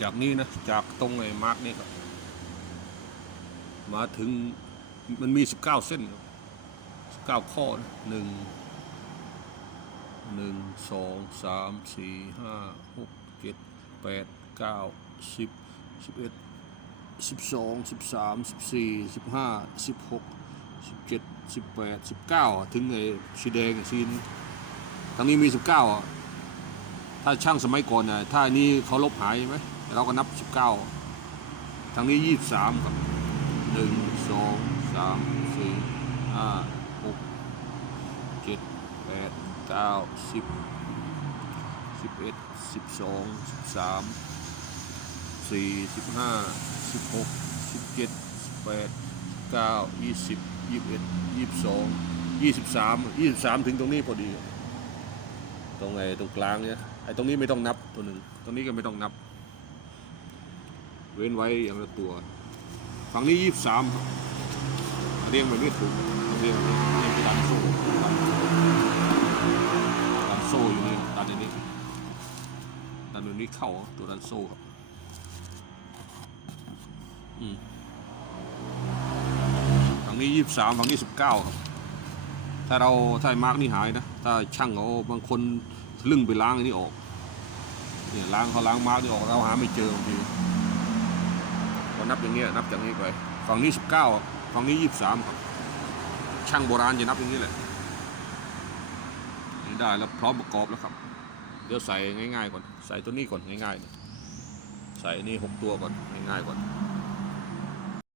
จากนี้นะ จากตรงไอ้มาร์กนี่ครับมาถึงมันมีสิบเก้าเส้นสิบเก้าข้อหนึ่งหนึ่งสองสามสี่ห้าหกเจ็ดแปดเก้าสิบสิบเอ็ดสิบสองสิบสามสิบสี่สิบห้าสิบหกสิบเจ็ดสิบแปดสิบเก้าถึงไอ้สีแดงสีนี้ทางนี้มีสิบเก้าอะ ถ้าช่างสมัยก่อนน่ะถ้านี้เขาลบหายไหมเราก็นับสิบเก้าทางนี้ยี่สิบสามครับหนึ่งสองสามสี่ห้าหกเจ็ดแปดเก้าสิบสิบเอ็ดสิบสองสิบสามสี่สิบห้าสิบหกสิบเจ็ดสิบแปดเก้ายี่สิบยี่สิบเอ็ดยี่สิบสองยี่สิบสามยี่สิบสามถึงตรงนี้พอดี ตรงไอ้ตรงกลางเนี่ยไอ้ตรงนี้ไม่ต้องนับตัวหนึ่งตรงนี้ก็ไม่ต้องนับ เว้นไว้อย่างละตัวฝั่งนี้ยี่สิบสามเรียงแบบนี้ถูกเรียงแบบนี้เรียงไปดันโซ่ดันโซ่อยู่นี่ดันในนี้ดันตัวนี้เข้าตัวดันโซ่ครับอืมฝั่งนี้ยี่สิบสามฝั่งนี้สิบเก้าครับ ถ้าเราถ้ามาร์กนี่หายนะ ถ้าช่างเขาบางคนลึ่งไปล้างอันนี้ออก เนี่ยล้างเขาล้างมาร์กนี่ออกเราหาไม่เจอบางทีก็นับอย่างเงี้ยนับอย่างนี้ไป ฝั่งนี้สิบเก้าฝั่งนี้ยี่สิบสามครับ ช่างโบราณจะนับอย่างนี้แหละ นี่ได้แล้วพร้อมประกอบแล้วครับ เดี๋ยวใส่ง่ายๆก่อน ใส่ตัวนี้ก่อนง่ายๆ ใส่นี่หกตัวก่อนง่ายๆก่อน